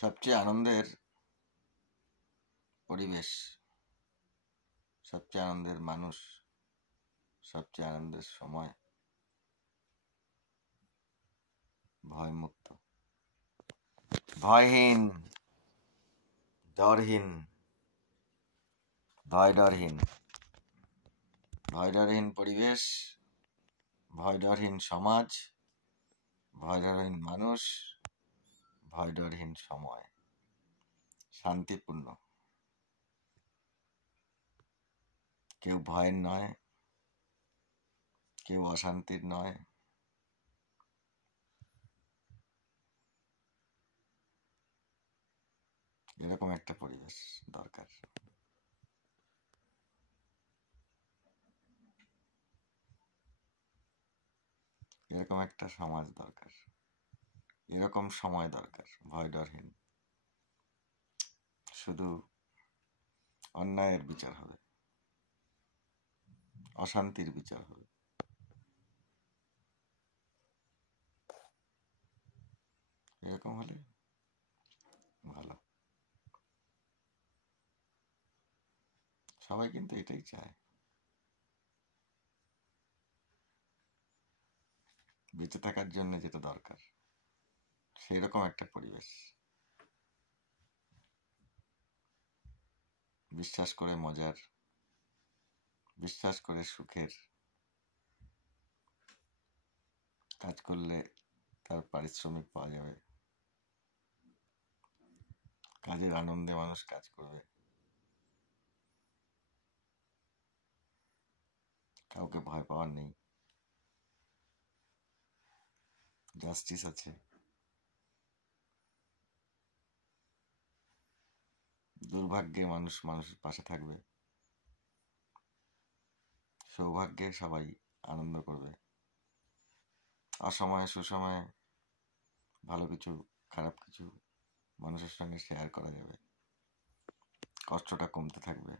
সবচেয়ে আনন্দের পরিবেশ, সবচেয়ে আনন্দের মানুষ, সবচেয়ে আনন্দের সময় ভয়মুক্ত, ভয়হীন, ডরহীন, ভয়ডরহীন, ভয়ডরহীন পরিবেশ, ভয়ডরহীন সমাজ, ভয়ডরহীন মানুষ, ভয়ডরহীন সময়, শান্তিপূর্ণ। কেউ ভয়ের নয়, কেউ অশান্তির নয়, এরকম একটা পরিবেশ দরকার। এরকম একটা সমাজ দরকার, এরকম সময় দরকার, ভয়ডরহীন। শুধু অন্যায়ের বিচার হবে, অশান্তির বিচার হবে। এরকম হলে ভালো। সবাই কিন্তু এটাই চায়, বেঁচে থাকার জন্য যেটা দরকার সেই রকম একটা পরিবেশ। বিশ্বাস করে মজার, বিশ্বাস করে সুখের, কাজ করলে তার পারিশ্রমিক পাওয়া যাবে, কাজের আনন্দে মানুষ কাজ করবে, কাউকে ভয় পাওয়ার নেই, জাস্টিস আছে। দুর্ভাগ্যে মানুষ মানুষের পাশে থাকবে, সৌভাগ্যে সবাই আনন্দ করবে, অসময়ে সুসময়ে ভালো কিছু খারাপ কিছু মানুষের সঙ্গে শেয়ার করা যাবে, কষ্টটা কমতে থাকবে,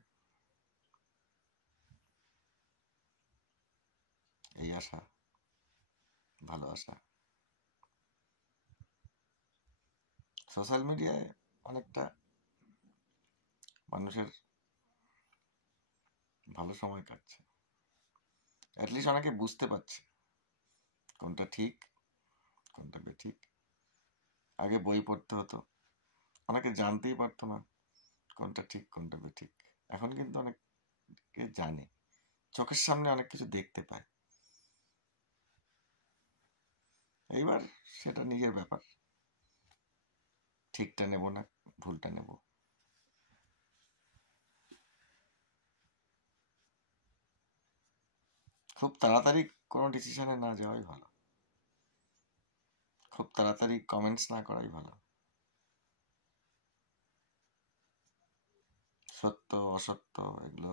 এই আশা, ভালো আশা। সোশ্যাল মিডিয়ায় অনেকটা মানুষের ভালো সময় কাটছে, অ্যাটলিস্ট অনেকে বুঝতে পারছে কোনটা ঠিক কোনটা বেঠিক। আগে বই পড়তে হতো, অনেকে জানতেই পারতো না কোনটা ঠিক কোনটা বেঠিক। এখন কিন্তু অনেকে জানে, চোখের সামনে অনেক কিছু দেখতে পায়। এইবার সেটা নিজের ব্যাপার, ঠিকটা নেব না ভুলটা নেব। খুব তাড়াতাড়ি কোনো ডিসিশনে না যাওয়াই ভালো, খুব তাড়াতাড়ি কমেন্টস না করাই ভালো। সত্য অসত্য এগুলো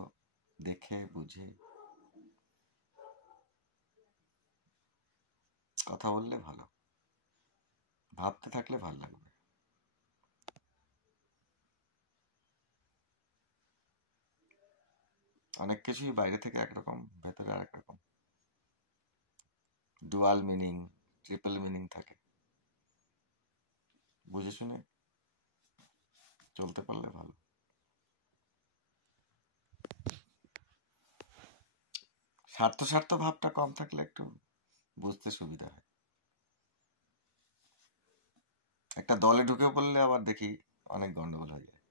দেখে বুঝে কথা বললে ভালো, ভাবতে থাকলে ভালো লাগবে। অনেক কিছুই বাইরে থেকে একরকম, ভেতরে আরেক রকম, ডুয়াল মিনিং, ট্রিপল মিনিং থাকে। বুঝে শুনে চলতে পারলে ভালো। স্বার্থ স্বার্থ ভাবটা কম থাকলে একটু বুঝতে সুবিধা হয়। একটা দলে ঢুকে পড়লে আবার দেখি অনেক গন্ডগোল হয়ে যায়,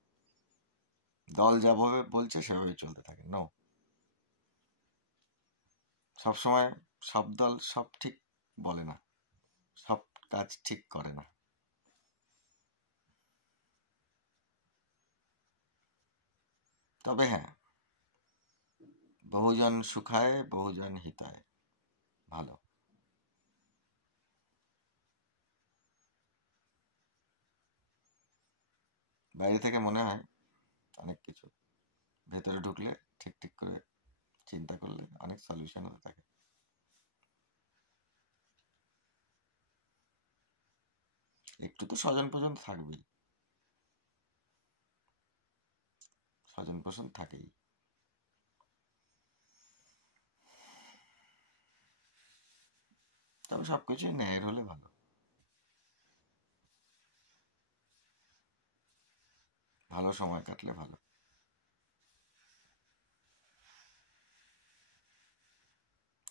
দল যেভাবে বলছে সেভাবে চলতে থাকে। নো, সবসময় সব দল সব ঠিক বলে না, সব কাজ ঠিক করে না। তবে হ্যাঁ, বহুজন সুখায় বহুজন হিতায় ভালো। বাইরে থেকে মনে হয় অনেক কিছু, ভেতরে ঢুকলে ঠিক ঠিক করে চিন্তা করলে অনেক সলিউশন হতে থাকে। একটু তো স্বজন পোষণ থাকবেই, স্বজন পোষণ থাকেই। তবে সবকিছুই ন্যায়ের হলে ভালো। ভালো সময় কাটলে ভালো।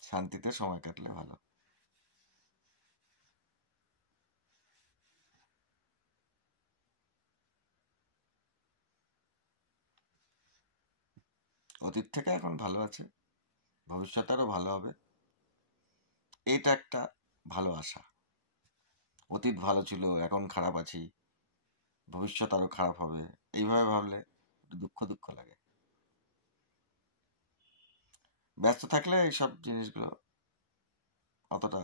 শান্তিতে সময় কাটলে ভালো। অতীত থেকে এখন ভালো আছে, ভবিষ্যৎ আরো ভালো হবে, এইটা একটা ভালো আশা। অতীত ভালো ছিল, এখন খারাপ আছি, ভবিষ্যৎ আরো খারাপ হবে, এইভাবে ভাবলে একটু দুঃখ দুঃখ লাগে। ব্যস্ত থাকলে এইসব জিনিসগুলো অতটা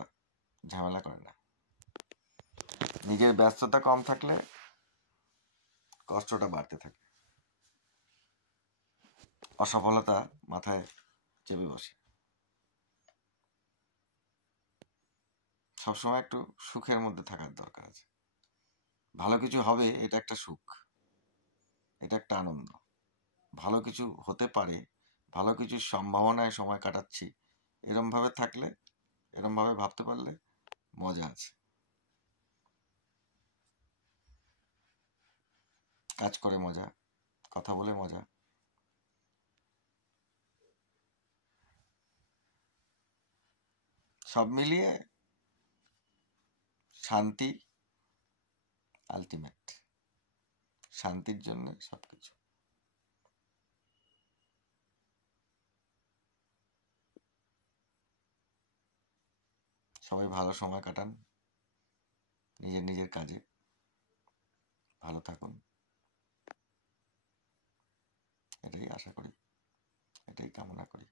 ঝামেলা করে না। নিজের ব্যস্ততা কম থাকলে কষ্টটা বাড়তে থাকে, অসফলতা মাথায় চেপে বসে। সবসময় একটু সুখের মধ্যে থাকার দরকার আছে। ভালো কিছু হবে, এটা একটা সুখ, এটা একটা আনন্দ। ভালো কিছু হতে পারে, ভালো কিছুর সম্ভাবনায় সময় কাটাচ্ছি, এরম ভাবে থাকলে, এরম ভাবে ভাবতে পারলে মজা আছে। কাজ করে মজা, কথা বলে মজা, সব মিলিয়ে শান্তি আলটিমেট। শান্তির জন্য সবকিছু। সবাই ভালো সময় কাটান নিজের নিজের কাজে, ভালো থাকুন, এটাই আশা করি, এটাই কামনা করি।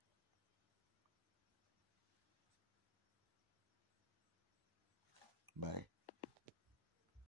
বাই।